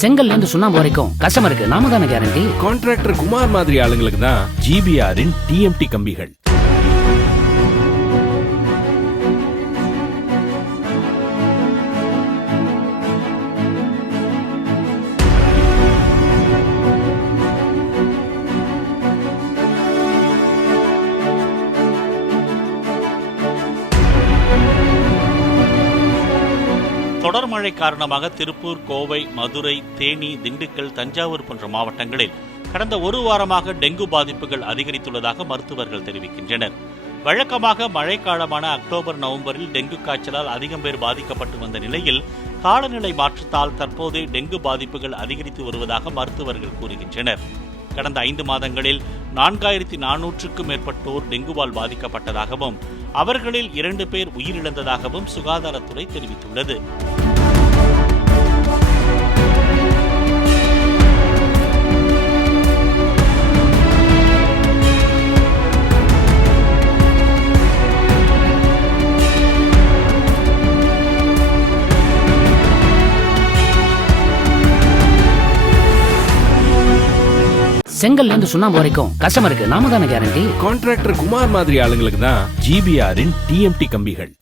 செங்கல்ல இருந்து சுண்ணாம்பு வரைக்கும் கஸ்டமருக்கு நாம தானே கேரண்டி. கான்ட்ராக்டர் குமார் மாதிரி ஆளுங்களுக்கு தான் ஜிபிஆரின் டிஎம்டி கம்பிகள். தொடர் மழை காரணமாக திருப்பூர், கோவை, மதுரை, தேனி, திண்டுக்கல், தஞ்சாவூர் போன்ற மாவட்டங்களில் கடந்த ஒரு வாரமாக டெங்கு பாதிப்புகள் அதிகரித்துள்ளதாக மருத்துவர்கள் தெரிவிக்கின்றனர். வழக்கமாக மழைக்காலமான அக்டோபர், நவம்பரில் டெங்கு காய்ச்சலால் அதிகம் பேர் பாதிக்கப்பட்டு வந்த நிலையில் காலநிலை மாற்றத்தால் தற்போது டெங்கு பாதிப்புகள் அதிகரித்து வருவதாக மருத்துவர்கள் கூறுகின்றனர். கடந்த 5 மாதங்களில் 4400க்கும் மேற்பட்டோர் டெங்குவால் பாதிக்கப்பட்டதாகவும் அவர்களில் 2 பேர் உயிரிழந்ததாகவும் சுகாதாரத்துறை தெரிவித்துள்ளது. செங்கல்ல இருந்து சுண்ணாம்பு வரைக்கும் கஸ்டமருக்கு நாம தானே கேரண்டி. கான்ட்ராக்டர் குமார் மாதிரி ஆளுங்களுக்கு தான் ஜிபிஆரின் டிஎம்டி கம்பிகள்.